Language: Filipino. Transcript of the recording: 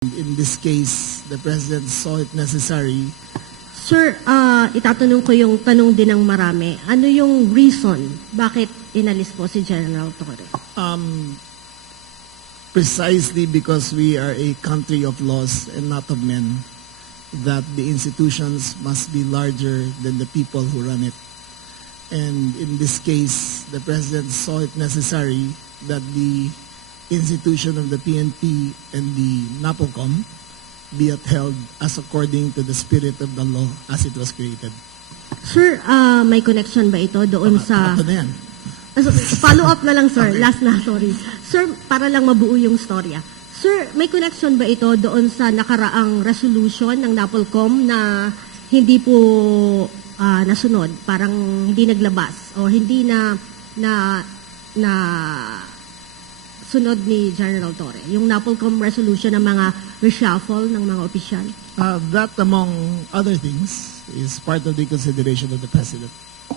In this case, the President saw it necessary. Sir, itatanong ko yung tanong din ng marami. Ano yung reason bakit inalis po si General Torre? Precisely because we are a country of laws and not of men, that the institutions must be larger than the people who run it. And in this case, the President saw it necessary that the institution of the PNP and the NAPOCOM be upheld as according to the spirit of the law as it was created. Sir, may connection ba ito doon sa... Ito na yan. Follow up na lang, sir. Okay. Last na, sorry. Sir, para lang mabuo yung storya. Sir, may connection ba ito doon sa nakaraang resolution ng NAPOLCOM na hindi po nasunod, parang hindi naglabas o hindi na sunod ni General Torre? Yung NAPOLCOM resolution ng mga reshuffle ng mga opisyal? That, among other things, is part of the consideration of the President.